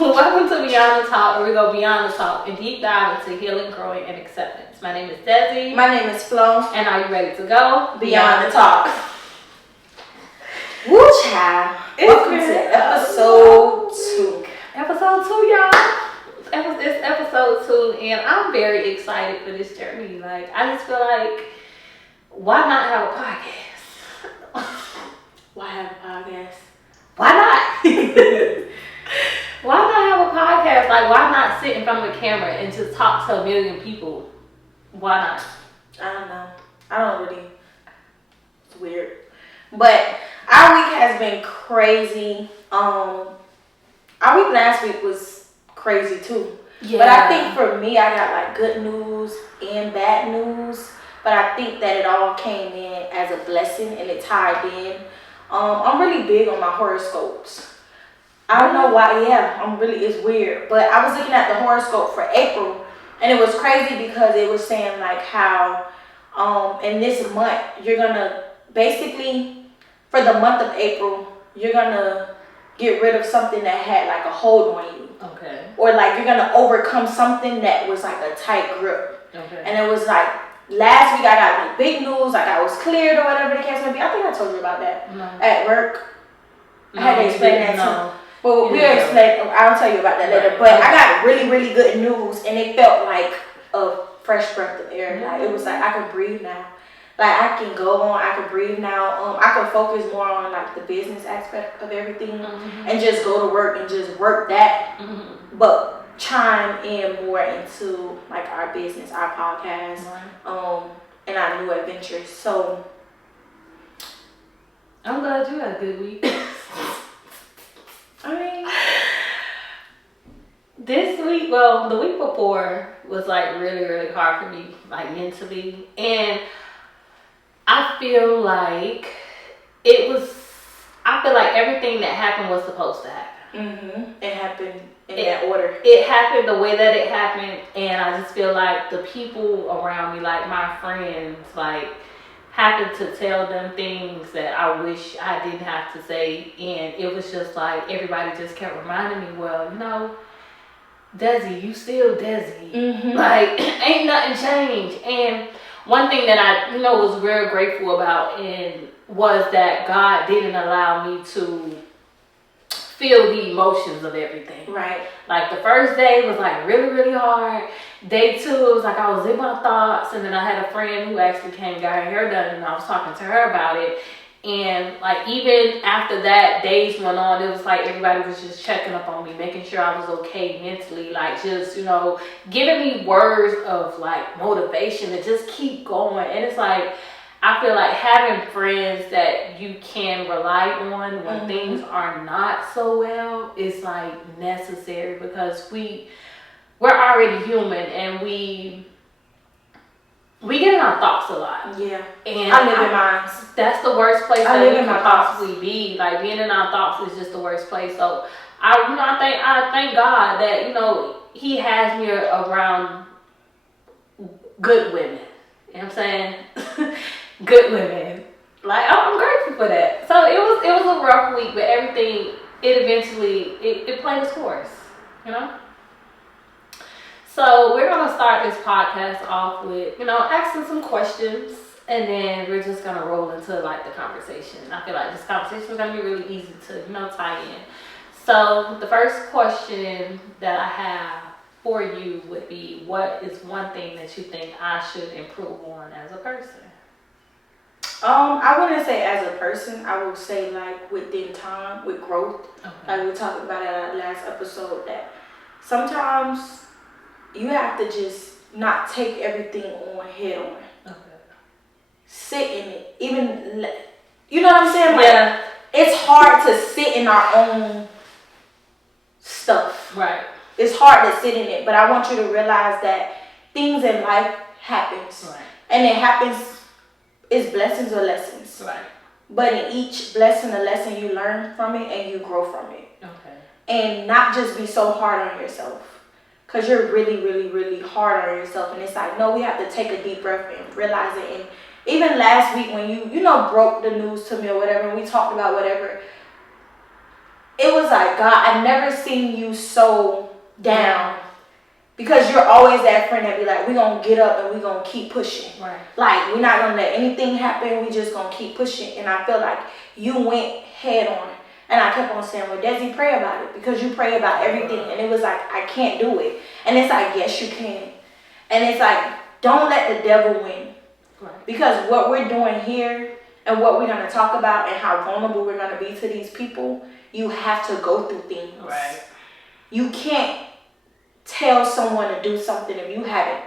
Welcome to Beyond the Talk, where we go beyond the talk and deep dive into healing, growing, and acceptance. My name is Desi. My name is Flo. And are you ready to go? Beyond the Talk. Woo, child. Welcome to episode 2. Episode 2, y'all. It's episode 2, and I'm very excited for this journey. Like, I just feel like, why not have a podcast? Why have a podcast? Why not? Why not have a podcast? Like, why not sit in front of a camera and just talk to a million people? Why not? I don't know. I don't really. It's weird. But our week has been crazy. Our week last week was crazy too. Yeah. But I think for me, I got like good news and bad news. But I think that it all came in as a blessing and it tied in. I'm really big on my horoscopes. I don't know why, it's weird. But I was looking at the horoscope for April, and it was crazy because it was saying like how in this month, you're gonna basically, for the month of April, you're gonna get rid of something that had like a hold on you. Okay. Or like you're gonna overcome something that was like a tight grip. Okay. And it was like, last week I got like big news, like I was cleared or whatever the case may be. I think I told you about that. No. At work. I had to explain that too. Well, I'll tell you about that later. Right. But I got really, really good news, and it felt like a fresh breath of air. Like it was like I could breathe now. Like I can go on, I can breathe now. I can focus more on like the business aspect of everything, and just go to work and just work that. But chime in more into like our business, our podcast, and our new adventures. So I'm glad you had a good week. I mean, this week, well, the week before was like really, really hard for me, like mentally. And I feel like everything that happened was supposed to happen. It happened in that order. It happened the way that it happened. And I just feel like the people around me, like my friends, like, happened to tell them things that I wish I didn't have to say, and it was just like everybody just kept reminding me, well, you know, Desi, you still Desi. Like, ain't nothing changed. And one thing that I, was real grateful about was that God didn't allow me to feel the emotions of everything. Right. Like the first day was like really, really hard. Day 2, it was like I was in my thoughts, and then I had a friend who actually came got her hair done, and I was talking to her about it. And like even after that, days went on, it was like everybody was just checking up on me, making sure I was okay mentally, like just, giving me words of like motivation to just keep going. And it's like, I feel like having friends that you can rely on when things are not so well is like necessary, because we're already human, and we get in our thoughts a lot. Yeah. And I live in mine. That's the worst place I that live we in can my possibly be. Like being in our thoughts is just the worst place. So I thank God that, He has me around good women. You know what I'm saying? Good women. Like I'm grateful for that. So it was a rough week, but everything it played its course, So we're gonna start this podcast off with, asking some questions, and then we're just gonna roll into like the conversation. I feel like this conversation is gonna be really easy to, tie in. So the first question that I have for you would be, what is one thing that you think I should improve on as a person? I wouldn't say as a person. I would say like within time, with growth. Okay. Like we talked about in our last episode, that sometimes you have to just not take everything on head on. Okay. Sit in it. Even, you know what I'm saying? Like, Yeah. It's hard to sit in our own stuff. Right. It's hard to sit in it, but I want you to realize that things in life happens. Right. And it happens, it's blessings or lessons. Right. But in each blessing or lesson, you learn from it and you grow from it. Okay. And not just be so hard on yourself. Because you're really, really, really hard on yourself. And it's like, no, we have to take a deep breath and realize it. And even last week when you broke the news to me or whatever, and we talked about whatever, it was like, God, I've never seen you so down. Because you're always that friend that be like, we're going to get up and we're going to keep pushing. Right. Like, we're not going to let anything happen. We just going to keep pushing. And I feel like you went head on. And I kept on saying, well, Desi, pray about it. Because you pray about everything. And it was like, I can't do it. And it's like, yes, you can. And it's like, don't let the devil win. Right. Because what we're doing here and what we're going to talk about and how vulnerable we're going to be to these people, you have to go through things. Right. You can't tell someone to do something if you haven't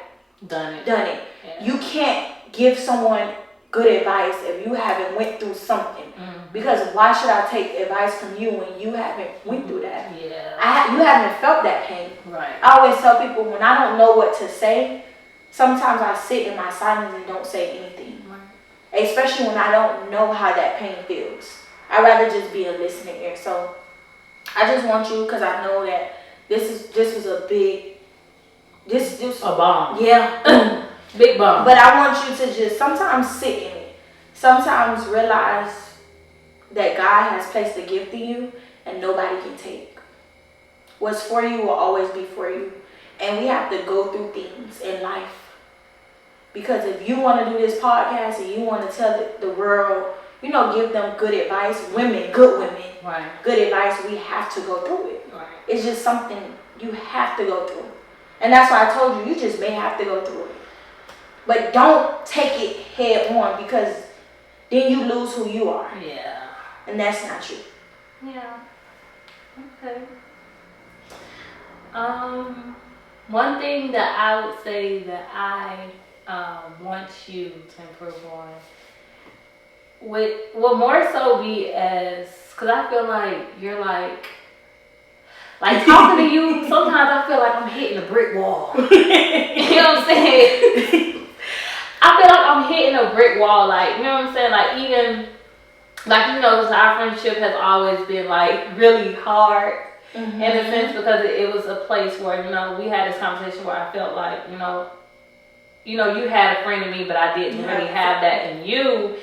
done it. Yeah. You can't give someone good advice if you haven't went through something. Mm-hmm. Because why should I take advice from you when you haven't went through that? Yeah. You haven't felt that pain. Right. I always tell people when I don't know what to say, sometimes I sit in my silence and don't say anything. Right. Especially when I don't know how that pain feels. I'd rather just be a listening ear. So I just want you, because I know that this was a big, this a bomb. Yeah. Big bomb. But I want you to just sometimes sit in it. Sometimes realize that God has placed a gift in you and nobody can take. What's for you will always be for you. And we have to go through things in life. Because if you want to do this podcast and you want to tell the world, give them good advice, good women, right, good advice, we have to go through it. Right. It's just something you have to go through. And that's why I told you, you just may have to go through it. But don't take it head on, because then you lose who you are. Yeah. And that's not you. Yeah. Okay. One thing that I would say that I want you to improve on will more so be as, because I feel like you're like talking to you, sometimes I feel like I'm hitting a brick wall. You know what I'm saying? I feel like I'm hitting a brick wall, like, you know what I'm saying? Like, even, like, our friendship has always been, like, really hard in a sense, because it was a place where, we had this conversation where I felt like, you had a friend in me, but I didn't really have that in you.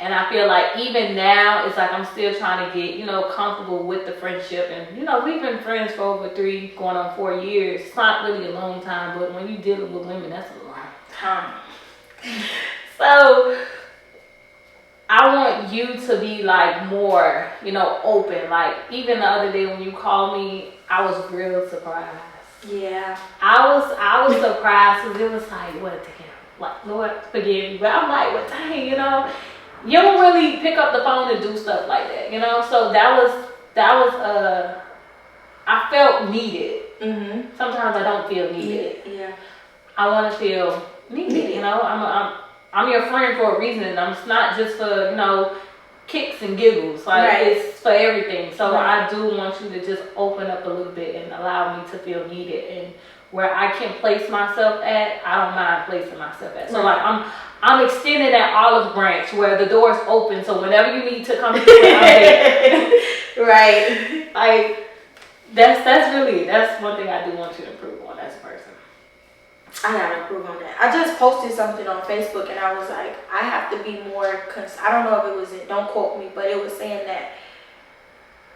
And I feel like even now, it's like I'm still trying to get, comfortable with the friendship. And, we've been friends for over 3, going on 4 years. It's not really a long time, but when you're dealing with women, that's a long time. So I want you to be like more, open. Like even the other day when you called me, I was real surprised. Yeah. I was surprised, because it was like, what the hell? Like, Lord, forgive me. But I'm like, well, dang, you don't really pick up the phone and do stuff like that, So that was I felt needed. Mm-hmm. Sometimes I don't feel needed. Yeah. I want to feel needed. I'm your friend for a reason. It's not just for kicks and giggles. Like right. It's for everything. So right. I do want you to just open up a little bit and allow me to feel needed, and where I can place myself at, I don't mind placing myself at. So like I'm extending that olive branch where the door's open, so whenever you need to come through, I'm there. Right. Like that's one thing I do want you to improve on as a person. I gotta improve on that. I just posted something on Facebook and I was like, I have to be more, I don't know if it was, don't quote me, but it was saying that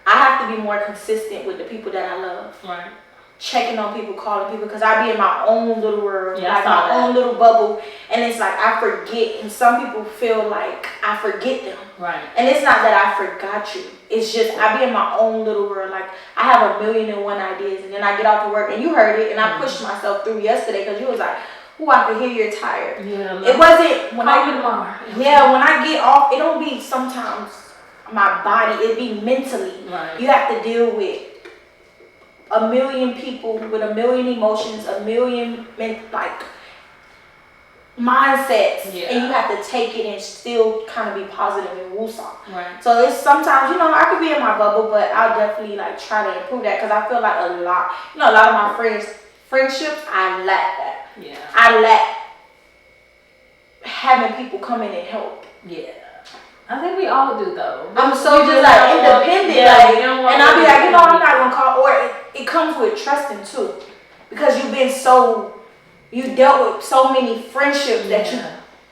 I have to be more consistent with the people that I love. Right. Checking on people, calling people, because I be in my own little world, like my own little bubble, and it's like I forget, and some people feel like I forget them. Right. And it's not that I forgot you. It's just I be in my own little world. Like I have 1,000,001 ideas, and then I get off of work, and you heard it, and I pushed myself through yesterday because you was like, "Oh, I could hear you're tired." Yeah. It wasn't when tomorrow. Yeah, when I get off, it don't be sometimes my body. It be mentally. Right. You have to deal with 1,000,000 people with 1,000,000 emotions, 1,000,000 mindsets, and you have to take it and still kind of be positive and woosah. Right. So it's sometimes, I could be in my bubble, but I'll definitely try to improve that, because I feel like a lot of my friendships, I lack that. Yeah. I lack having people come in and help. Yeah. I think we all do though. I'm so just independent, and I'll be like, I'm not gonna call, or it comes with trusting too, because you dealt with so many friendships that you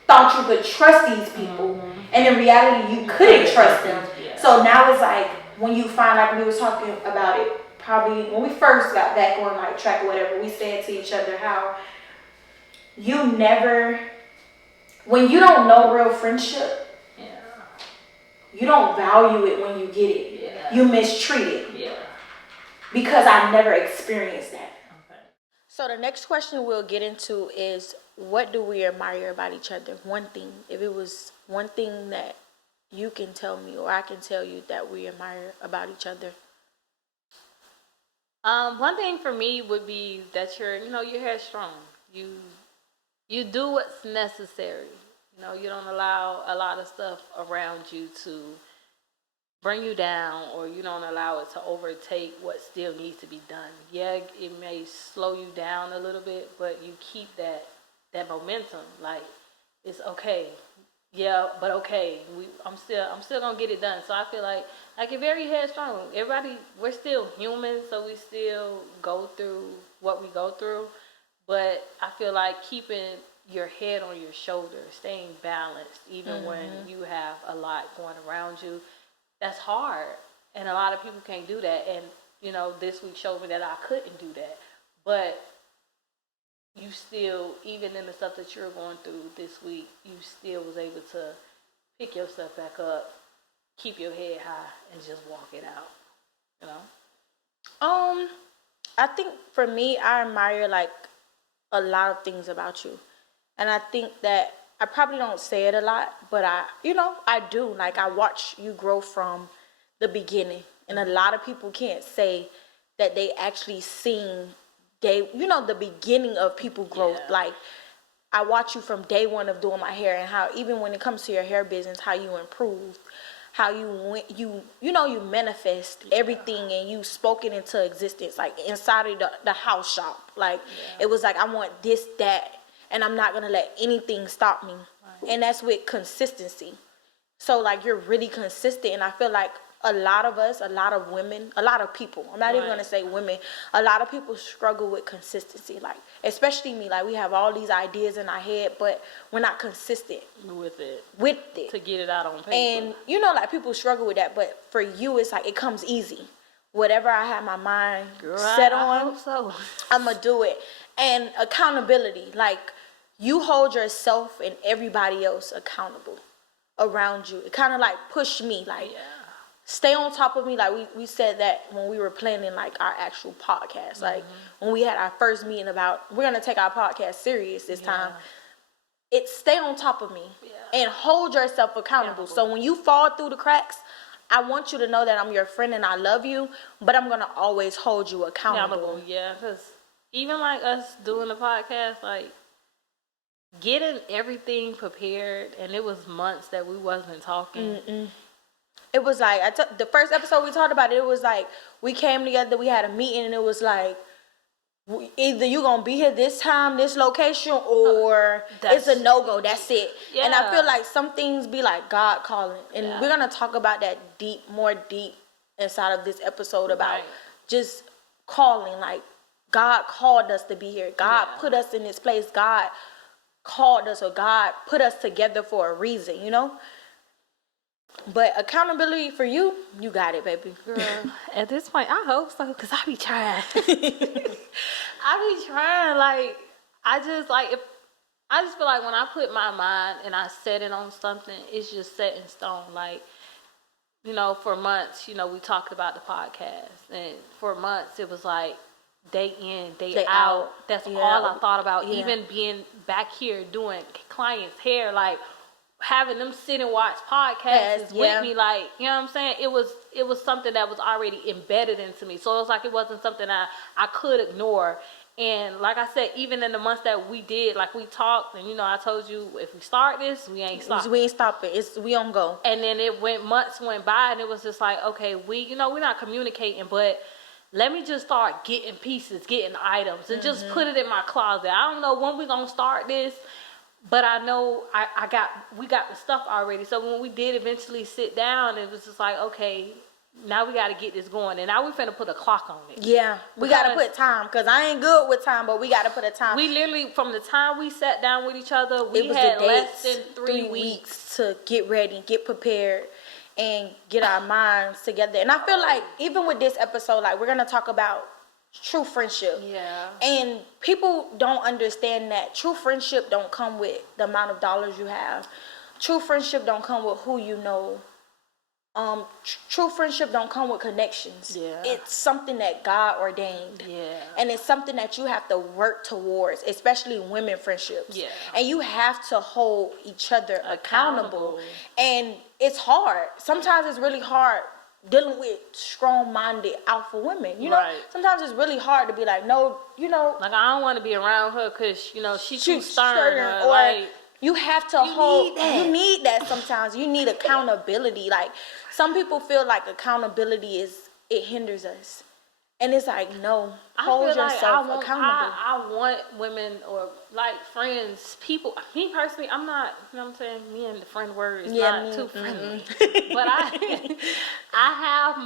thought you could trust these people, and in reality you couldn't trust them. Yeah. So now it's like when you find, like we was talking about it, probably when we first got back on like track or whatever, we said to each other how you never, when you don't know real friendship, you don't value it when you get it. Yeah. You mistreat it. Yeah. Because I never experienced that. Okay. So the next question we'll get into is, what do we admire about each other? One thing. If it was one thing that you can tell me or I can tell you that we admire about each other. One thing for me would be that you're headstrong. You do what's necessary. You don't allow a lot of stuff around you to bring you down, or you don't allow it to overtake what still needs to be done. Yeah, it may slow you down a little bit, but you keep that momentum. Like, it's okay. Yeah, but okay. I'm still gonna get it done. So I feel like you're very headstrong. Everybody, we're still human, so we still go through what we go through. But I feel like keeping your head on your shoulder, staying balanced, even when you have a lot going around you, that's hard. And a lot of people can't do that. And, this week showed me that I couldn't do that. But you still, even in the stuff that you're going through this week, you still was able to pick yourself back up, keep your head high, and just walk it out, I think for me, I admire like a lot of things about you. And I think that I probably don't say it a lot, but I do. Like, I watch you grow from the beginning. And a lot of people can't say that they actually seen the beginning of people growth. Yeah. Like, I watch you from day one of doing my hair, and how even when it comes to your hair business, how you improved, how you manifest everything, and you spoke it into existence, like inside of the house shop. Like, it was like, I want this, that, and I'm not gonna let anything stop me. Right. And that's with consistency. So like, you're really consistent, and I feel like a lot of us, a lot of women, a lot of people, I'm not even gonna say women, a lot of people struggle with consistency. Like, especially me, like, we have all these ideas in our head, but we're not consistent with it to get it out on paper. And like, people struggle with that, but for you, it's like, it comes easy. Whatever I have my mind set on, I hope so. I'm gonna do it. And accountability, like, you hold yourself and everybody else accountable around you. It kind of like pushed me, like, stay on top of me. Like, we said that when we were planning like our actual podcast, like when we had our first meeting about, we're gonna take our podcast serious this time. It's stay on top of me and hold yourself accountable. So when you fall through the cracks, I want you to know that I'm your friend and I love you, but I'm gonna always hold you accountable. Yeah, because even like us doing the podcast, like, getting everything prepared, and it was months that we wasn't talking. It was like, the first episode we talked about it was like, we came together, we had a meeting, and it was like, either you gonna be here this time, this location, or it's a no-go. That's it. Yeah. And I feel like some things be like God calling, and we're gonna talk about that more deep inside of this episode about just calling. Like, God called us to be here. God put us in this place. God called us, or God put us together for a reason, But accountability for you, you got it, baby. Girl, at this point, I hope so, because I be trying. Like, I just feel like when I put my mind and I set it on something, it's just set in stone. Like, for months, we talked about the podcast, and for months it was like, day in, day out. That's all I thought about. Yeah. Even being back here doing clients' hair, like, having them sit and watch podcasts with me, like, you know what I'm saying? It was something that was already embedded into me. So it was like, it wasn't something I could ignore. And like I said, even in the months that we did, like, we talked, and I told you, if we start this, we ain't stopping. We ain't stopping. We on go. And then months went by, and it was just like, okay, we're not communicating, but let me just start getting pieces, getting items, and just put it in my closet. I don't know when we're gonna start this, but I know we got the stuff already. So when we did eventually sit down, it was just like, okay, now we got to get this going, and now we finna put a clock on it. Yeah, we got to put time, because I ain't good with time, but we got to put a time. We literally, from the time we sat down with each other, we had less than 3 weeks to get ready, get prepared. and get our minds together. And I feel like even with this episode, like we're gonna talk about true friendship. Yeah. And people don't understand that true friendship don't come with the amount of dollars you have. True friendship don't come with who you know. True friendship don't come with connections. Yeah. It's something that God ordained. Yeah. And it's something that you have to work towards, especially women friendships. Yeah. And you have to hold each other accountable. Accountable. And it's hard. Sometimes it's really hard dealing with strong-minded alpha women. You know, Right. sometimes it's really hard to be like, no, you know, Like, I don't want to be around her because, you know, she's too she's stern. or Like, you have to hold. need that. You need that sometimes. You need accountability. Like some people feel like accountability it hinders us, and it's like no. Hold yourself accountable. I want women or like friends, people. Me personally, I'm not. You know what I'm saying? Me and the friend word is not too friendly. But I have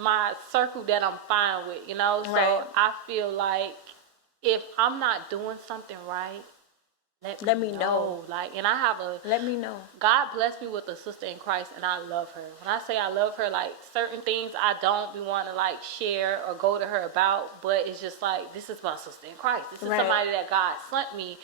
my circle that I'm fine with. You know, so Right. I feel like if I'm not doing something right, let me know. Like, and I have Let me know. God blessed me with a sister in Christ, and I love her. When I say I love her, like certain things I don't be want to like share or go to her about, but it's just like, this is my sister in Christ. This is Right. somebody that God sent me.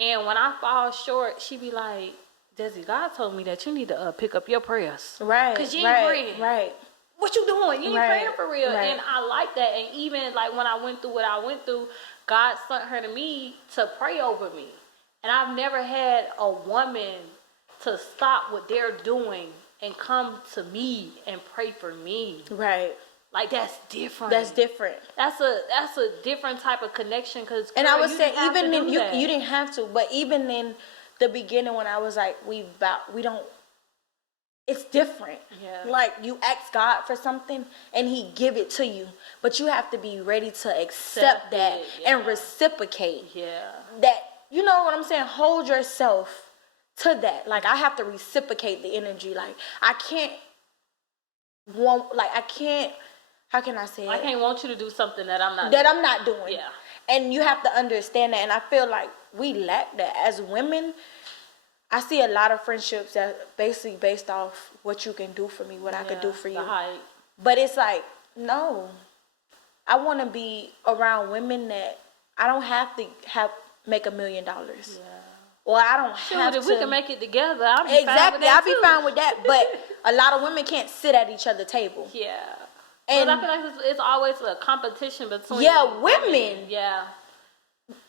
And when I fall short, she be like, Desi, God told me that you need to pick up your prayers. Right. Because you ain't praying. Right. What you doing? You ain't Right, praying for real. right. And I like that. And even like when I went through what I went through, God sent her to me to pray over me. And I've never had a woman to stop what they're doing and come to me and pray for me. Right. Like, that's different. That's different. That's a different type of connection. Cause And I would you say didn't have even to in do that. you didn't have to, but even in the beginning when I was like, we don't. It's different. Yeah. Like you ask God for something and He give it to you, but you have to be ready to accept that it, yeah. and reciprocate. Yeah. That, you know what I'm saying? Hold yourself to that. Like I have to reciprocate the energy. Like I can't how can I say I it? can't want you to do something that I'm not That doing. I'm not doing. Yeah. And you have to understand that. And I feel like we lack that as women. I see a lot of friendships that basically based off what you can do for me, what I could do for you. The hype. But it's like, no. I want to be around women that I don't have to make $1 million. Yeah. Or I don't have If to. we can make it together, I'll be Exactly, fine with that I'll be too. fine with that. But a lot of women can't sit at each other's table. Yeah. And But I feel like it's always a competition between women. Yeah.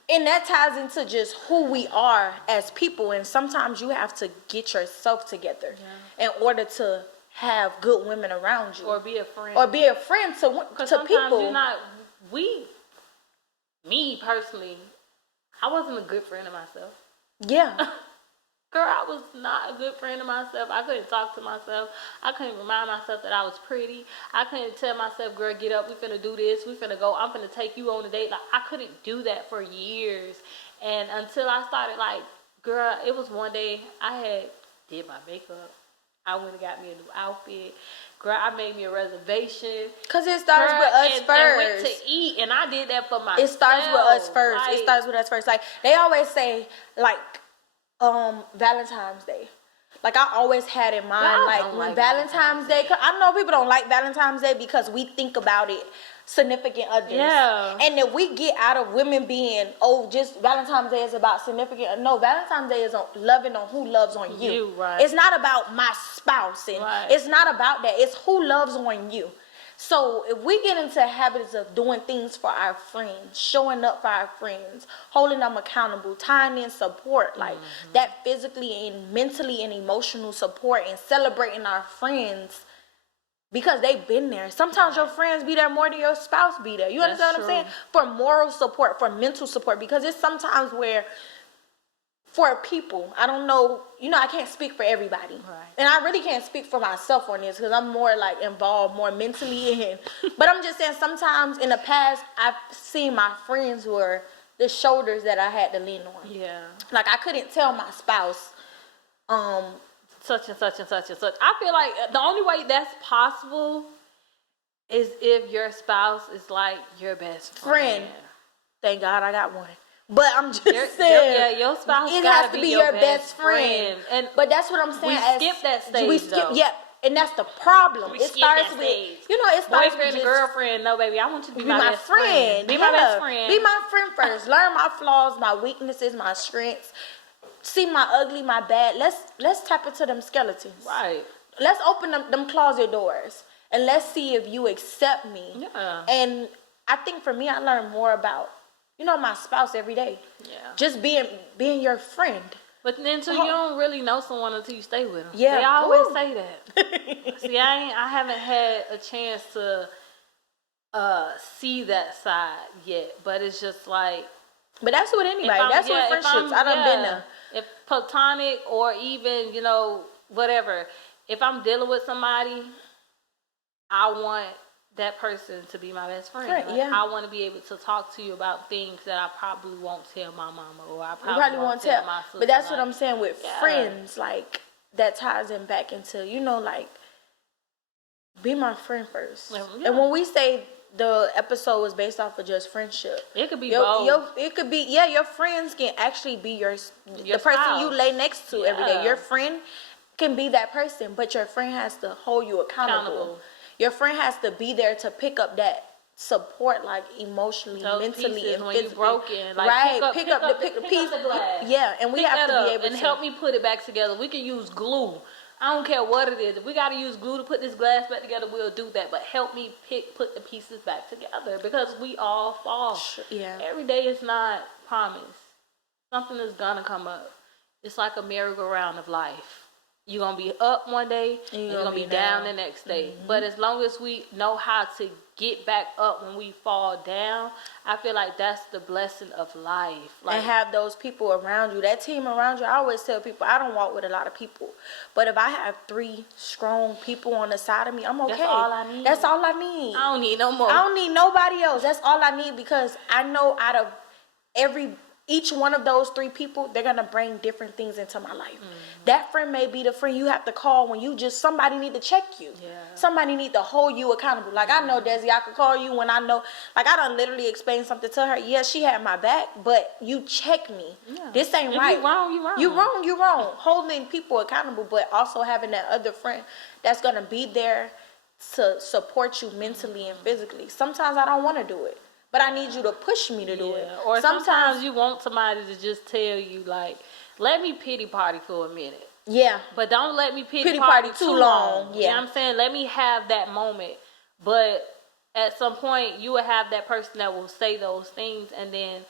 And that ties into just who we are as people. And sometimes you have to get yourself together in order to have good women around you. Or be a friend. Or be a friend to sometimes people. you're not, me personally, I wasn't a good friend of myself. Yeah. Girl, I was not a good friend of myself. I couldn't talk to myself. I couldn't remind myself that I was pretty. I couldn't tell myself, girl, get up. We finna do this. We finna go. I'm finna take you on a date. Like, I couldn't do that for years. And until I started, like, girl, it was one day I had did my makeup. I went and got me a new outfit. Girl, I made me a reservation. Because it starts with us first. And went to eat. And I did that for myself. It starts with us first. Like, It starts with us first. Like, they always say, like, Valentine's Day. Like I always had in mind, like when Valentine's Day. Cause I know people don't like Valentine's Day because we think about it, significant others. Yeah. And if we get out of women being, just Valentine's Day is about significant. No, Valentine's Day is on loving on who loves on you. Right. It's not about my spouse, and it's not about that. It's who loves on you. So if we get into habits of doing things for our friends, showing up for our friends, holding them accountable, tying in support, like that physically and mentally and emotional support, and celebrating our friends because they've been there. Sometimes your friends be there more than your spouse be there. You understand what I'm saying? For moral support, for mental support, because it's sometimes where for people, I don't know, I can't speak for everybody. Right. And I really can't speak for myself on this because I'm more like involved more mentally in. But I'm just saying sometimes in the past, I've seen my friends were the shoulders that I had to lean on. Yeah. Like I couldn't tell my spouse, such and such and such and such. I feel like the only way that's possible is if your spouse is like your best friend. Thank God I got one. But I'm just saying, your spouse it gotta has to be your best friend. And but that's what I'm saying. we skip that stage, though. Yeah, and that's the problem. We It skip starts that with, stage. it starts Boyfriend with and girlfriend. No, baby, I want you to be my best friend. Be my best friend. Be my friend first. Learn my flaws, my weaknesses, my strengths. See my ugly, my bad. Let's tap into them skeletons. Right. Let's open them closet doors and let's see if you accept me. Yeah. And I think for me, I learned more about, my spouse every day. Yeah. Just being your friend. But then too, you don't really know someone until you stay with them. Yeah. They always say that. See, I haven't had a chance to see that side yet. But it's just like. But that's with anybody. That's with friendships. I done been there. If platonic or even, whatever. If I'm dealing with somebody, I want that person to be my best friend. Right, yeah. I want to be able to talk to you about things that I probably won't tell my mama, or I probably won't tell my sister. But that's what I'm saying with friends, like, that ties in back into, be my friend first. Yeah. And when we say the episode was based off of just friendship, it could be both. It could be, your friends can actually be the spouse. person you lay next to every day. Your friend can be that person, but your friend has to hold you accountable. Your friend has to be there to pick up that support, like emotionally, mentally, and when physically. You're broken, like right? Pick up the glass. Yeah, and we have to be able to help me put it back together. We can use glue. I don't care what it is. If we got to use glue to put this glass back together, we'll do that. But help me put the pieces back together, because we all fall. Yeah. Every day is not promised. Something is gonna come up. It's like a merry-go-round of life. You're going to be up one day and you're going to be down the next day. Mm-hmm. But as long as we know how to get back up when we fall down, I feel like that's the blessing of life. And have those people around you, that team around you. I always tell people, I don't walk with a lot of people. But if I have 3 strong people on the side of me, I'm okay. That's all I need. That's all I need. I don't need no more. I don't need nobody else. That's all I need, because I know out of each one of those 3 people, they're going to bring different things into my life. Mm-hmm. That friend may be the friend you have to call when somebody need to check you. Yeah. Somebody need to hold you accountable. Like, I know, Desi, I could call you when I know, like, I done literally explained something to her. Yeah, she had my back, but you check me. Yeah. This ain't right. You wrong, you wrong. You wrong. Holding people accountable, but also having that other friend that's going to be there to support you mentally and physically. Sometimes I don't want to do it, but I need you to push me to do it. Or sometimes you want somebody to just tell you, like, let me pity party for a minute. Yeah. But don't let me pity party too long. Yeah. You know what I'm saying? Let me have that moment. But at some point, you will have that person that will say those things. And then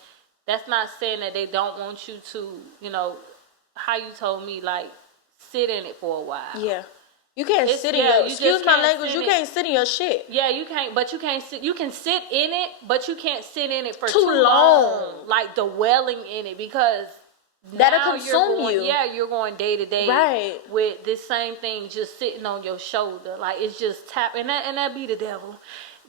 that's not saying that they don't want you to, how you told me, like, sit in it for a while. Yeah. You can't sit in your, excuse my language, you can't sit in your shit. Yeah, you can't, but you can't sit, you can sit in it, but you can't sit in it for too long. Like dwelling in it, because that'll consume you. Yeah, you're going day to day with this same thing just sitting on your shoulder. Like, it's just tapping, and that be the devil.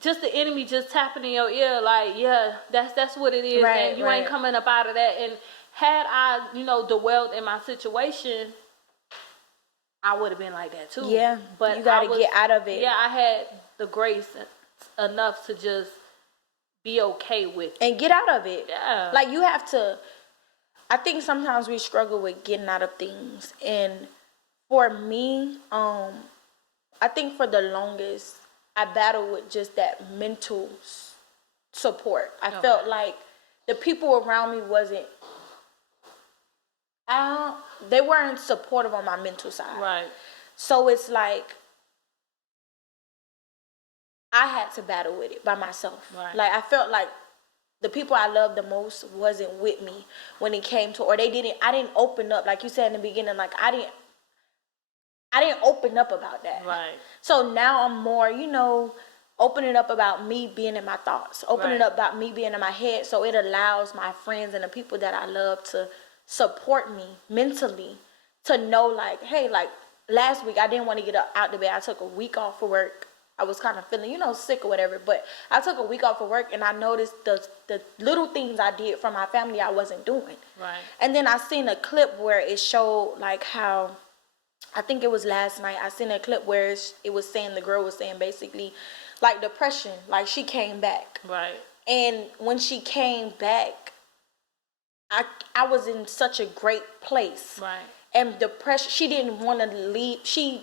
Just the enemy just tapping in your ear, like, yeah, that's what it is, and you ain't coming up out of that. And had I, dwelled in my situation, I would have been like that too. Yeah, but you gotta get out of it. Yeah, I had the grace enough to just be okay with it. And get out of it. Yeah. Like, you have to, I think sometimes we struggle with getting out of things. And for me, I think for the longest, I battled with just that mental support. I felt like the people around me they weren't supportive on my mental side. Right. So it's like I had to battle with it by myself. Right. Like, I felt like the people I loved the most wasn't with me when it came to, or I didn't open up, like you said in the beginning, like I didn't open up about that. Right. So now I'm more, opening up about me being in my thoughts, opening up about me being in my head, so it allows my friends and the people that I love to support me mentally, to know, like, hey, like, last week I didn't want to get out the bed. I took a week off for work. I was kind of feeling, sick or whatever, but I took a week off for work, and I noticed the little things I did for my family I wasn't doing. Right. And then I seen a clip where it showed, like, how, I think it was last night, I seen a clip where it was saying, the girl was saying basically, like, depression, like, she came back. Right. And when she came back, I was in such a great place. Right. And depression, she didn't want to leave. She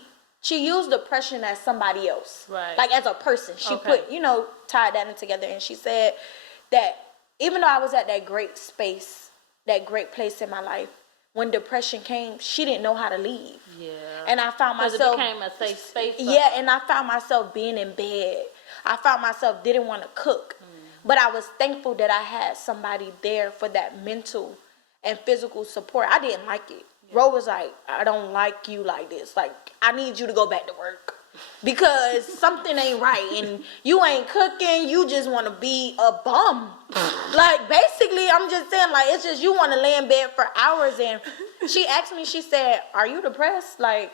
used depression as somebody else. Right. Like as a person. She Okay. put, tied that in together. And she said that even though I was at that great space, that great place in my life, when depression came, she didn't know how to leave. Yeah. And I found myself. It became a safe space. Yeah, and I found myself being in bed. I found myself didn't want to cook. But I was thankful that I had somebody there for that mental and physical support. I didn't like it. Ro was like, I don't like you like this. Like, I need you to go back to work. Because something ain't right. And you ain't cooking. You just want to be a bum. Like, basically, I'm just saying, like, it's just you want to lay in bed for hours. And she asked me, she said, are you depressed? Like,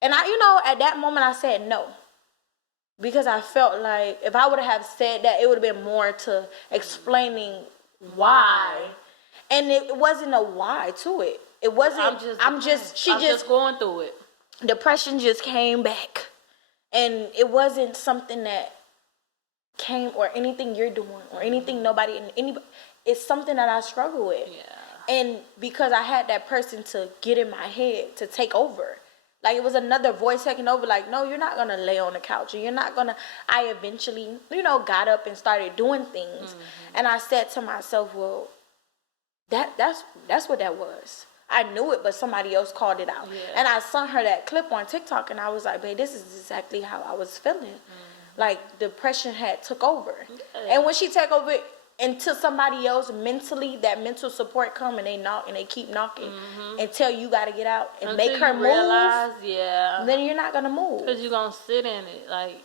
and I, at that moment, I said no. Because I felt like if I would have said that, it would have been more to explaining why. And it wasn't a why to it. It wasn't, I'm just going through it. Depression just came back. And it wasn't something that came or anything you're doing or anything anybody, it's something that I struggle with. Yeah. And because I had that person to get in my head, to take over. Like, it was another voice taking over, like, no, you're not going to lay on the couch. Or you're not going to... I eventually, got up and started doing things. And I said to myself, well, that's what that was. I knew it, but somebody else called it out. Yeah. And I sent her that clip on TikTok, and I was like, babe, this is exactly how I was feeling. Like, depression had took over. Yeah. And when she take over... Until somebody else mentally, that mental support come and they knock and they keep knocking until you got to get out and make her move. Then you're not gonna move because you're gonna sit in it. Like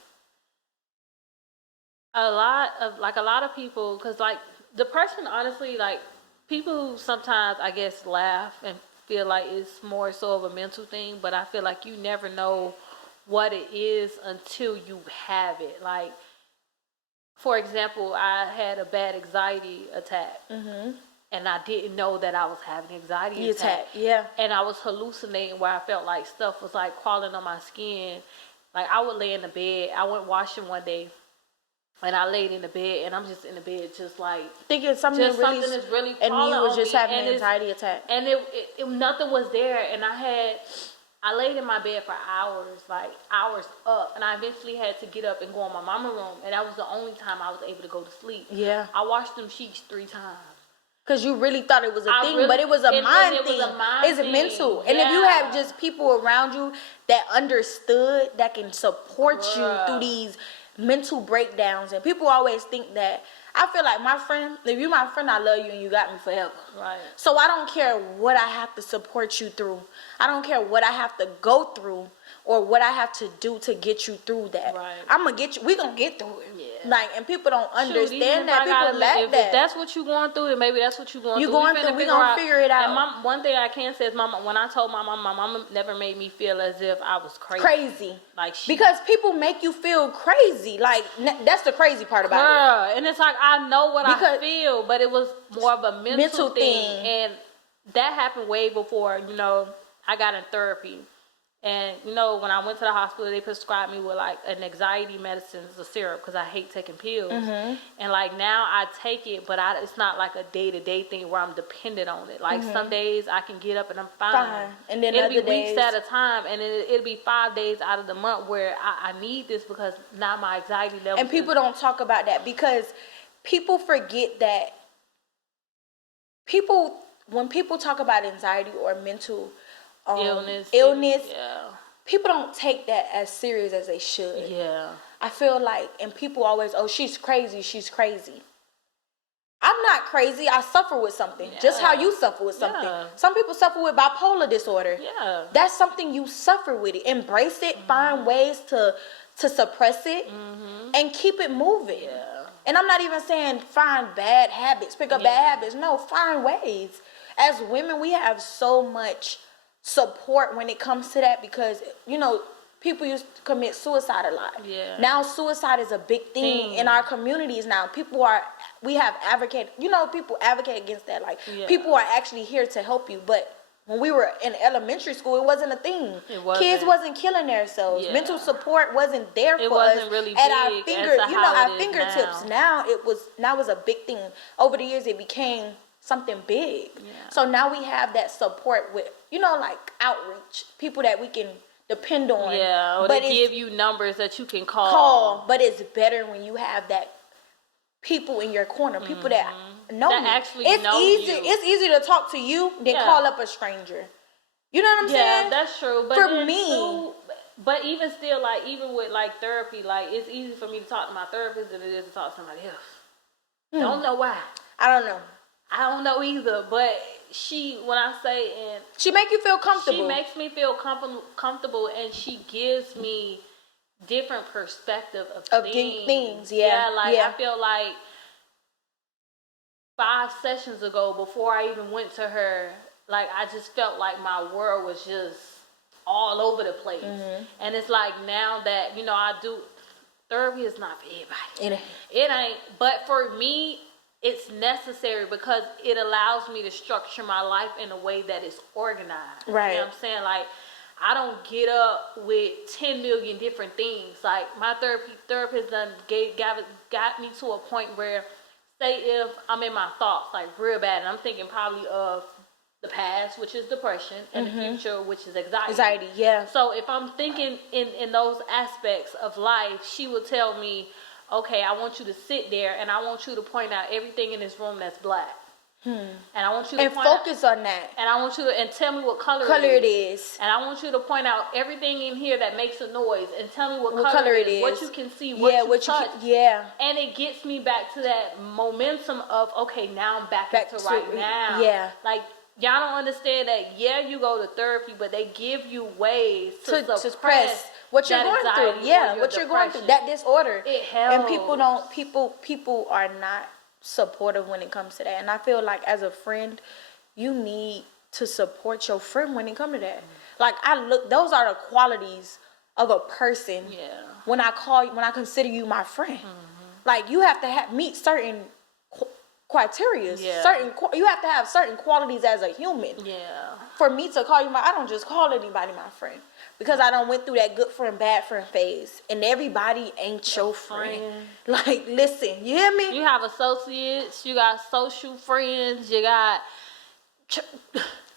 a lot of people, because like depression, honestly, like people sometimes I guess laugh and feel like it's more so of a mental thing, but I feel like you never know what it is until you have it. Like, for example, I had a bad anxiety attack, and I didn't know that I was having anxiety attack. Yeah. And I was hallucinating where I felt like stuff was like crawling on my skin. Like I would lay in the bed. I went washing one day, and I laid in the bed, and I'm just in the bed, just like thinking something is really crawling and you was just having an anxiety attack. And it nothing was there, and I laid in my bed for hours, like hours up, and I eventually had to get up and go in my mama's room, and that was the only time I was able to go to sleep. Yeah. I washed them sheets 3 times. Because you really thought it was a thing, but it was a mind thing. It's mental. And if you have just people around you that understood, that can support you through these mental breakdowns, and people always think that, I feel like my friend, if you're my friend, I love you and you got me forever. Right. So I don't care what I have to support you through. I don't care what I have to go through or what I have to do to get you through that. Right. I'm going to get you. We're going to get through it. Yeah. Like, and people don't understand that. People lack that. If that's what you're going through, then maybe that's what you're going through. We're going to figure it out. And one thing I can say is, when I told my mama never made me feel as if I was crazy. Like because people make you feel crazy. Like, that's the crazy part about it. And it's like, I know what I feel, but it was more of a mental thing. And that happened way before, I got in therapy. And, when I went to the hospital, they prescribed me with, like, an anxiety medicine, a syrup, because I hate taking pills. And, like, now I take it, but it's not, like, a day-to-day thing where I'm dependent on it. Like, some days I can get up and I'm fine. And then it'll be weeks at a time, and it'll be 5 days out of the month where I need this because now my anxiety level. And people don't talk about that because people forget that when people talk about anxiety or mental illness, people don't take that as serious as they should. Yeah. I feel like, and people always, she's crazy. I'm not crazy. I suffer with something. Yeah. Just how you suffer with something. Yeah. Some people suffer with bipolar disorder. Yeah. That's something you suffer with it. Embrace it. Find ways to suppress it and keep it moving. Yeah. And I'm not even saying find bad habits, pick up bad habits. No, find ways. As women, we have so much support when it comes to that because, people used to commit suicide a lot. Yeah. Now suicide is a big thing in our communities now. People advocate against that. Like, people are actually here to help you. But when we were in elementary school, it wasn't a thing. Kids wasn't killing themselves. Yeah. Mental support wasn't there for us. It wasn't really at our fingertips. Now it was a big thing. Over the years, it became something big. Yeah. So now we have that support with, like outreach, people that we can depend on. Yeah, or but they give you numbers that you can call. But it's better when you have that people in your corner, people that know that you. Actually it's know easy. you. It's easier to talk to you than call up a stranger. You know what I'm saying? Yeah, that's true. But for me, but even still, like even with like therapy, like it's easy for me to talk to my therapist than it is to talk to somebody else. Don't know why. I don't know. I don't know either. But when I say, and she make you feel comfortable. She makes me feel comfortable, and she gives me different perspective of things. Yeah, I feel like 5 sessions ago, before I even went to her, like I just felt like my world was just all over the place. And it's like now that I do therapy is not for everybody. It ain't. But for me, it's necessary because it allows me to structure my life in a way that is organized. Right. You know what I'm saying? Like, I don't get up with 10 million different things. Like, my therapist got me to a point where, say if I'm in my thoughts, like real bad, and I'm thinking probably of the past, which is depression, and the future, which is anxiety. Yeah. So if I'm thinking in those aspects of life, she will tell me, okay, I want you to sit there and I want you to point out everything in this room that's black. And I want you to focus on that. And I want you to tell me what color it is. And I want you to point out everything in here that makes a noise and tell me what color it is. What you can see, what you touch. And it gets me back to that momentum of, okay, now I'm back into right now. Yeah. Like, y'all don't understand that, you go to therapy, but they give you ways to suppress what you're going through. Yeah, what you're going through. That disorder. It helps. And people are not supportive when it comes to that. And I feel like as a friend, you need to support your friend when it comes to that. Like those are the qualities of a person. Yeah. When I consider you my friend. Like you have to meet certain criteria. Yeah. You have to have certain qualities as a human. Yeah. For me to call you I don't just call anybody my friend. Because I done went through that good friend, bad friend phase. And everybody ain't your friend. Like, listen, you hear me? You have associates, you got social friends, you got...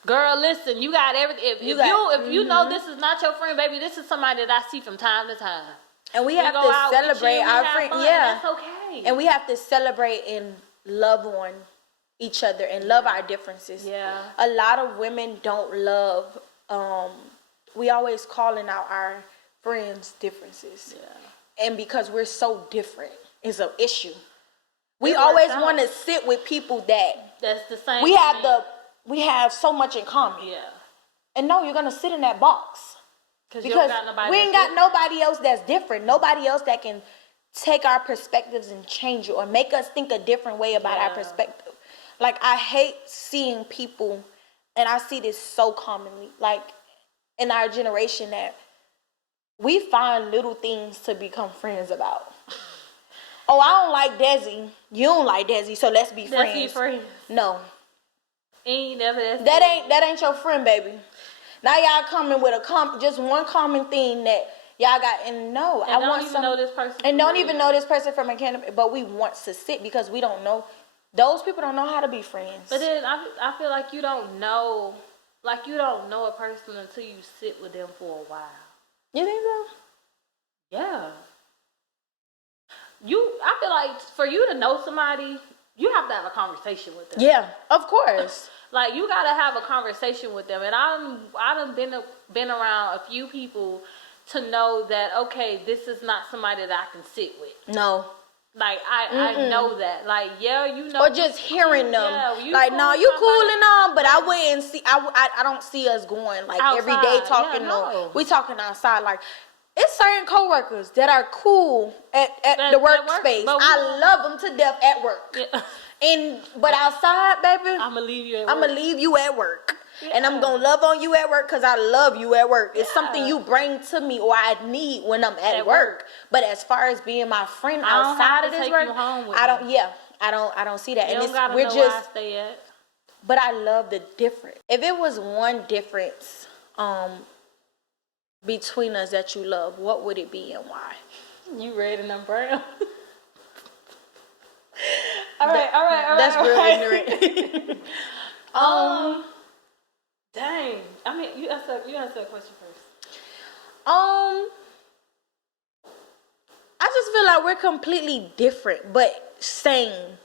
Girl, listen, you got everything. If you know this is not your friend, baby, this is somebody that I see from time to time. And we have to celebrate our friend. Yeah. That's okay. And we have to celebrate and love on each other and love our differences. Yeah. A lot of women don't love... we always calling out our friends' differences. Yeah. And because we're so different is an issue. We always want to sit with people that's the same. We have so much in common. Yeah. And no, you're gonna sit in that box. Because we ain't got nobody else that's different. Nobody else that can take our perspectives and change it or make us think a different way about our perspective. Like I hate seeing people, and I see this so commonly, like in our generation, that we find little things to become friends about. Oh, I don't like Desi. You don't like Desi, so let's be friends. Let's be friends. No. Ain't never that ain't your friend, baby. Now y'all coming with just one common thing that y'all got, and no, and I want some. Know this person and don't even know this person from a can, but we want to sit because we don't know. Those people don't know how to be friends. But then I feel like you don't know a person until you sit with them for a while. You think so? Yeah. I feel like for you to know somebody, you have to have a conversation with them. Yeah, of course. Like you gotta have a conversation with them, and I done been around a few people to know that okay, this is not somebody that I can sit with. No. Like I know that. Like you know. Or just hearing them. Like no, you cool and all, but I wouldn't see. I don't see us going like outside. Every day talking. Yeah, no. We talking outside. Like it's certain coworkers that are cool at the workspace. I love them to death at work. Yeah. But outside, baby, I'ma leave you at work. Yeah. And I'm gonna love on you at work because I love you at work. It's something you bring to me or I need when I'm at work. But as far as being my friend outside of this work, I don't see that. You and gotta know where I stay at. But I love the difference. If it was one difference between us that you love, what would it be and why? You red and I'm brown. All right. That's real ignorant. Dang. I mean, you answer a question first. I just feel like we're completely different, but same.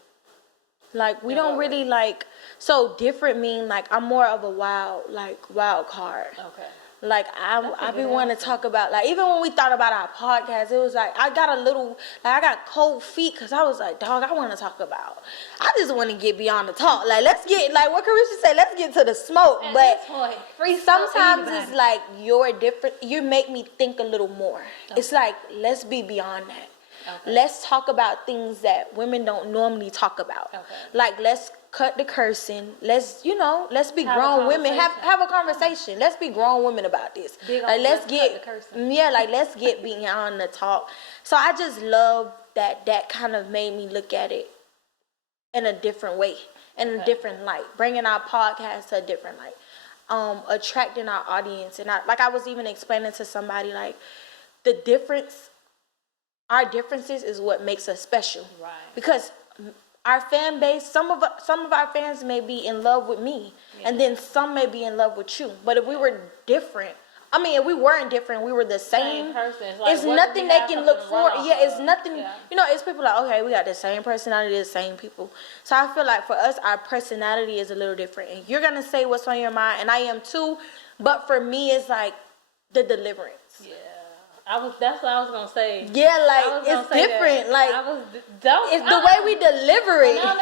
Like we don't really like. So different mean like I'm more of a wild card. Okay. Like I be wanting to talk about, like, even when we thought about our podcast, it was like I got cold feet because I was like, dog, I want to talk about. I just want to get beyond the talk. Like, let's get, like what Carisha say, let's get to the smoke. At but this point, free sometimes it's like you're different. You make me think a little more. Okay. It's like, let's be beyond that. Okay. Let's talk about things that women don't normally talk about. Okay. Like, let's cut the cursing. Let's be grown women. Have a conversation. Let's be grown women about this. Like, let's get beyond the talk. So I just love that kind of made me look at it in a different way, in a different light, bringing our podcast to a different light, attracting our audience. And I was even explaining to somebody, like, our differences is what makes us special. Right. Because our fan base, some of our fans may be in love with me, and then some may be in love with you. But if we were different, if we weren't different, we were the same person. It's nothing they can look for. Yeah, it's nothing. Yeah. It's people like, okay, we got the same personality, the same people. So I feel like for us, our personality is a little different. And you're gonna say what's on your mind, and I am too. But for me, it's like the deliverance. Yeah. That's what I was gonna say. Yeah, like it's different. It's the way we deliver it. No,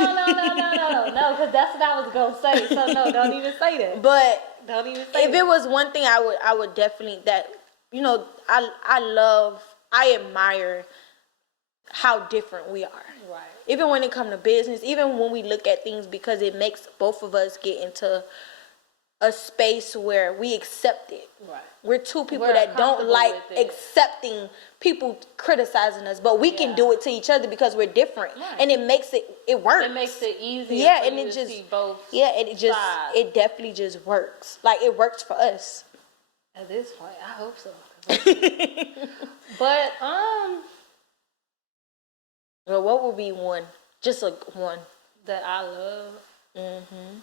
because that's what I was gonna say. So no, don't even say that. But don't even say if it was one thing, I would definitely I admire how different we are. Right. Even when it comes to business, even when we look at things, because it makes both of us get into a space where we accept it. Right. We're two people that don't like accepting people criticizing us, but we can do it to each other because we're different, and it makes it works. It makes it easier. Yeah, for and you it to just see both sides. It definitely just works. Like, it works for us. At this point, I hope so. But well, what would be one? Just like one that I love. Mm-hmm.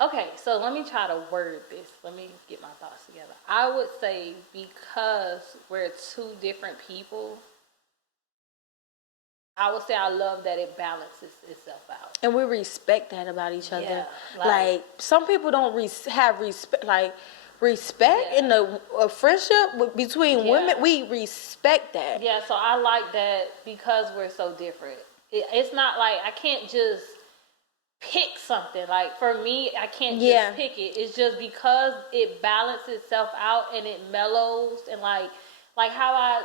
Okay, so let me try to word this. Let me get my thoughts together. I would say because we're two different people, I would say I love that it balances itself out. And we respect that about each other. Yeah, like some people don't have respect, in a friendship between women. We respect that. Yeah, so I like that because we're so different. It's not like I can't just pick something. Like, for me, I can't just pick it. It's just because it balances itself out and it mellows, and like how I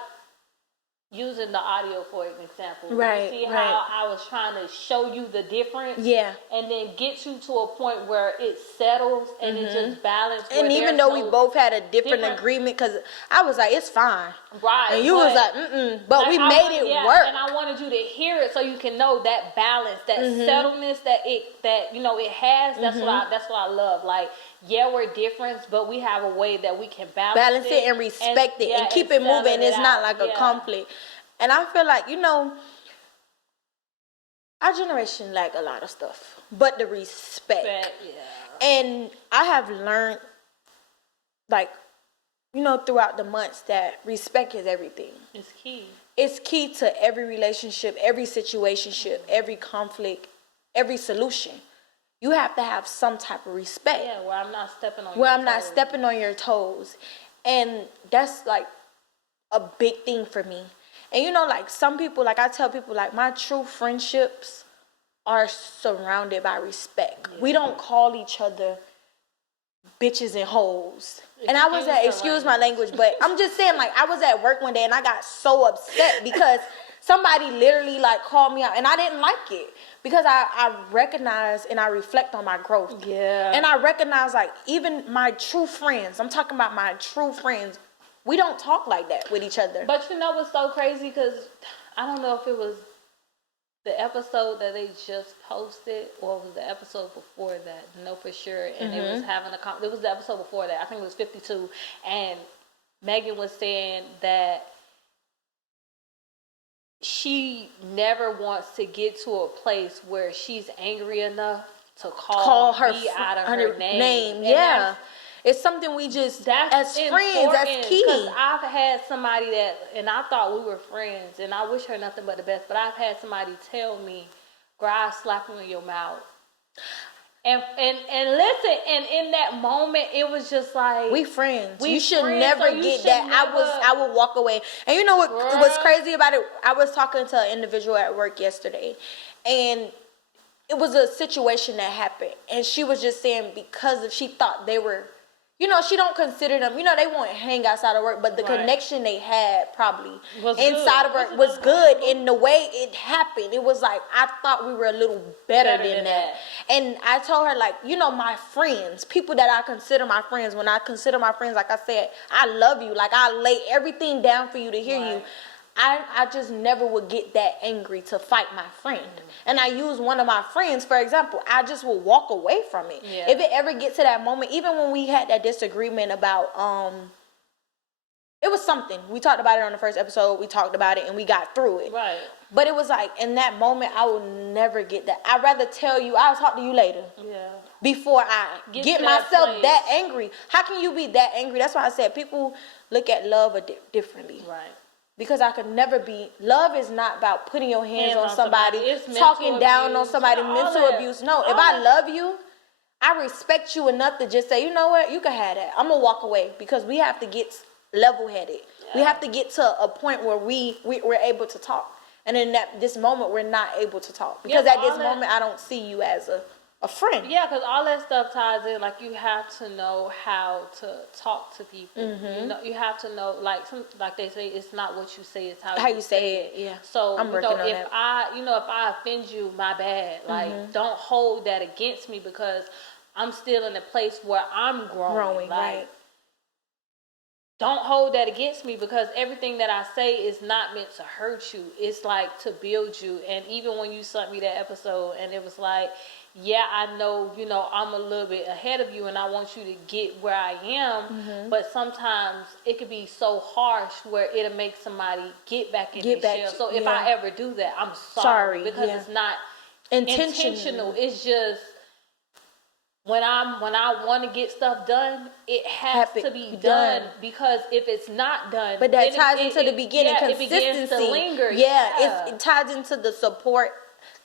using the audio for an example. Right. You see how I was trying to show you the difference? Yeah. And then get you to a point where it settles and it just balances. And even though we both had a different agreement, because I was like, it's fine. Right. And you was like, but we made it work. And I wanted you to hear it so you can know that balance, that settledness that it has. That's what I love. Like, yeah, we're different, but we have a way that we can balance it and respect it and keep it moving. It's not like a conflict. And I feel like, our generation lack a lot of stuff, but the respect. And I have learned, throughout the months, that respect is everything. It's key. It's key to every relationship, every situationship, every conflict, every solution. You have to have some type of respect. Yeah, where I'm not stepping on your toes. And that's like a big thing for me. And some people, I tell people, my true friendships are surrounded by respect. Yeah. We don't call each other bitches and hoes. And I was excuse my language, but I'm just saying, I was at work one day and I got so upset because somebody literally called me out, and I didn't like it because I recognize and I reflect on my growth. Yeah. And I recognize even my true friends, I'm talking about my true friends, we don't talk like that with each other. But what's so crazy? Because I don't know if it was the episode that they just posted, or was the episode before that? No, for sure. And it was having it was the episode before that. I think it was 52. And Megan was saying that she never wants to get to a place where she's angry enough to call her out of her name. Yeah. It's something we just, as friends, that's key. Because I've had somebody that, and I thought we were friends, and I wish her nothing but the best, but I've had somebody tell me, girl, I'll slap you in your mouth. And listen, and in that moment, it was just like, we friends. You should never get that. I would walk away. And you know what was crazy about it? I was talking to an individual at work yesterday, and it was a situation that happened, and she was just saying because if she thought they were, you know, she don't consider them, you know, they won't hang outside of work, but the connection they had probably inside of her was good in the way it happened. It was like, I thought we were a little better than that. And I told her, like, you know, my friends, people that I consider my friends, when I consider my friends, like I said, I love you. Like, I lay everything down for you to hear you. I just never would get that angry to fight my friend. And I use one of my friends, for example, I just will walk away from it. If it ever gets to that moment, even when we had that disagreement about, it was something. We talked about it on the first episode. We talked about it and we got through it. Right. But it was like, in that moment, I will never get that. I'd rather tell you, I'll talk to you later. Yeah. Before I get myself that angry. How can you be that angry? That's why I said people look at love differently. Right. Because I could never be, love is not about putting your hands on somebody, talking down on somebody, mental abuse. No, if I love you, I respect you enough to just say, you know what, you can have that. I'm going to walk away because we have to get level-headed. We have to get to a point where we're able to talk. And in this moment, we're not able to talk. Because at this moment, I don't see you as a friend. Yeah, because all that stuff ties in. Like, you have to know how to talk to people. You know, you have to know, like they say, it's not what you say, it's how you say it. Yeah. So I'm working on that. if I offend you, my bad. Like, don't hold that against me because I'm still in a place where I'm growing. Like, don't hold that against me because everything that I say is not meant to hurt you. It's like to build you. And even when you sent me that episode and it was like, yeah, I know, you know, I'm a little bit ahead of you and I want you to get where I am. But sometimes it could be so harsh where it'll make somebody get back in their shell. So if I ever do that, I'm sorry because it's not intentional. It's just when I want to get stuff done, it has to be done because if it's not done, but that ties into the beginning consistency. It begins to linger. It ties into the support,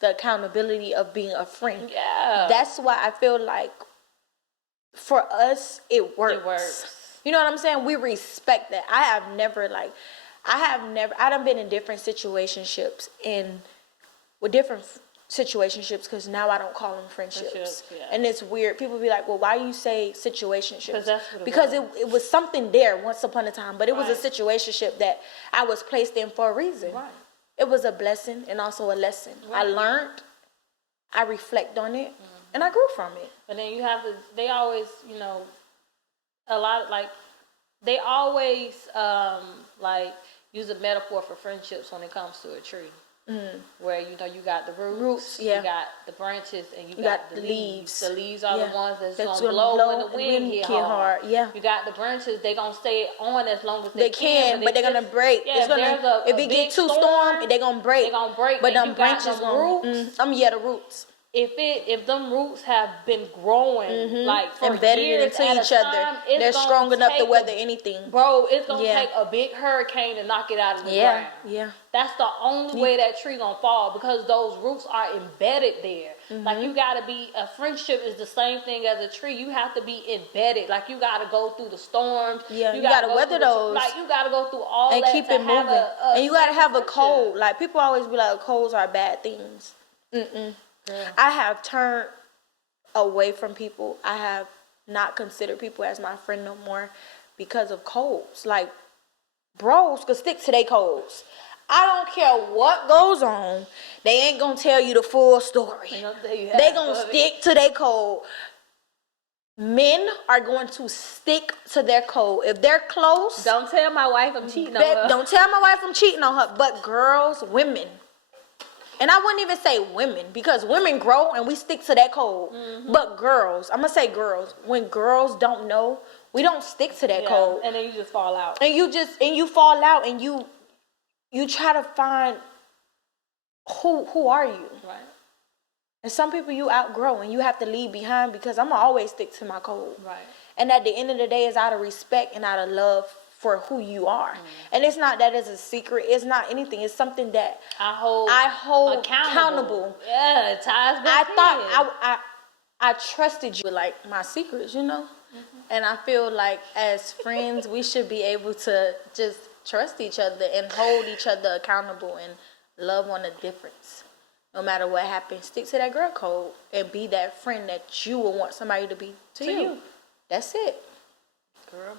the accountability of being a friend. Yeah, that's why I feel like for us it works. You know what I'm saying? We respect that. I done been in different situationships with different situationships because now I don't call them friendships. And it's weird. People be like, well, why you say situationships? Because it was something there once upon a time, but it was a situationship that I was placed in for a reason. It was a blessing and also a lesson. I learned, I reflect on it, and I grew from it. But then they always, you know, a lot of, like, they always like use a metaphor for friendships when it comes to a tree. Where, you know, you got the roots, you got the branches, and you got the leaves. The leaves are the ones that's going to blow when the wind hit hard. You got the branches, they're going to stay on as long as they can. But they're going to break. If it get too storm, they're going to break. But them branches the roots. If them roots have been growing like for embedded years into each other, they're strong enough to weather anything. Bro, it's gonna take a big hurricane to knock it out of the ground. That's the only way that tree gonna fall because those roots are embedded there. Like a friendship is the same thing as a tree. You have to be embedded. Like you gotta go through the storms. You gotta weather those. Like you gotta go through all and that keep it moving. And you gotta have a cold. Like people always be like, colds are bad things. I have turned away from people. I have not considered people as my friend no more because of colds. Like, bros could stick to their colds. I don't care what goes on. They ain't gonna tell you the full story. They gonna stick to their code. Men are going to stick to their code. If they're close, don't tell my wife I'm cheating on her. Don't tell my wife I'm cheating on her. But girls, women, And I wouldn't even say women, because women grow and we stick to that code. But girls, I'm gonna say girls. When girls don't know, we don't stick to that code. And then you just fall out. And you fall out, and you try to find who are you. Right. And some people you outgrow and you have to leave behind, because I'm gonna always stick to my code. Right. And at the end of the day, it's out of respect and out of love for who you are. And it's not that it's a secret. It's not anything. It's something that I hold accountable. Yeah, it ties back. I trusted you with like my secrets, you know. And I feel like as friends, we should be able to just trust each other and hold each other accountable and love on the difference. No matter what happens, stick to that girl code and be that friend that you would want somebody to be to you. That's it. Girl.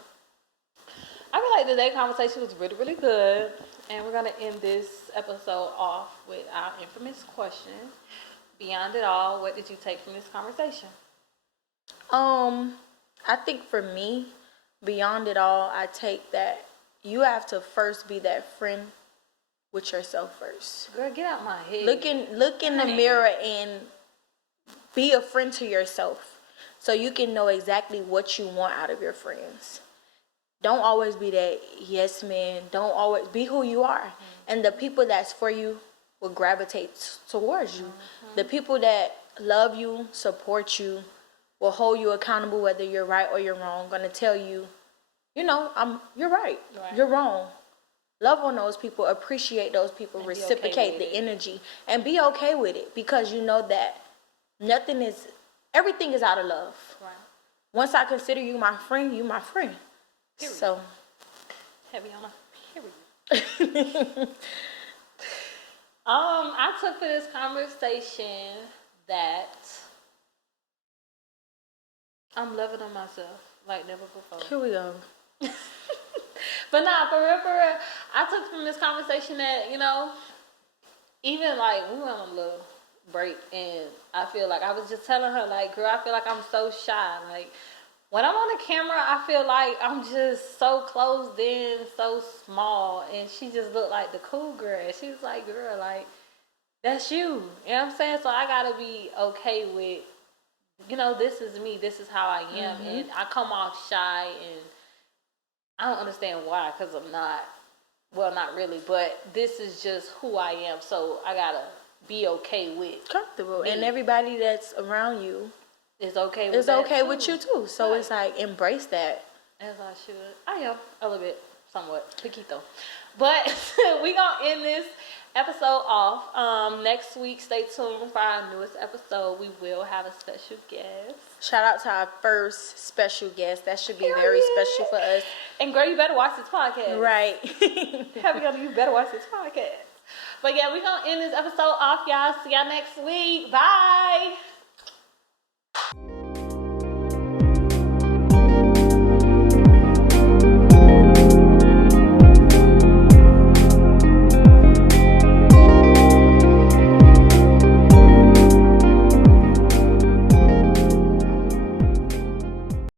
I feel like today's conversation was really, really good. And we're going to end this episode off with our infamous question. Beyond it all, what did you take from this conversation? I think for me, beyond it all, I take that you have to first be that friend with yourself first. Girl, get out my head. Look in the mirror and be a friend to yourself, so you can know exactly what you want out of your friends. Don't always be that yes man. Don't always be who you are. And the people that's for you will gravitate towards you. The people that love you, support you, will hold you accountable whether you're right or you're wrong. Gonna tell you, you're right. You're wrong. Love on those people, appreciate those people, and reciprocate the energy, and be okay with it, because you know that everything is out of love. Right. Once I consider you my friend, you my friend. Period. So heavy on a period. I took for this conversation that I'm loving on myself like never before. Here we go. But nah, for real, I took from this conversation that, even like we went on a little break, and I feel like I was just telling her, like, girl, I feel like I'm so shy. Like, when I'm on the camera, I feel like I'm just so closed in, so small. And she just looked like the cool girl. And she was like, girl, like, that's you. You know what I'm saying? So I got to be okay with, this is me. This is how I am. And I come off shy, and I don't understand why, because I'm not, well, not really. But this is just who I am. So I got to be okay with comfortable. me. And everybody that's around you is okay with it's that okay too. with you too. So it's like, embrace that. As I should. I am a little bit, somewhat, poquito. But we gonna end this episode off. Next week, stay tuned for our newest episode. We will have a special guest. Shout out to our first special guest. That should be very special for us. And girl, you better watch this podcast. Right. You better watch this podcast. But yeah, we gonna end this episode off, y'all. See y'all next week. Bye.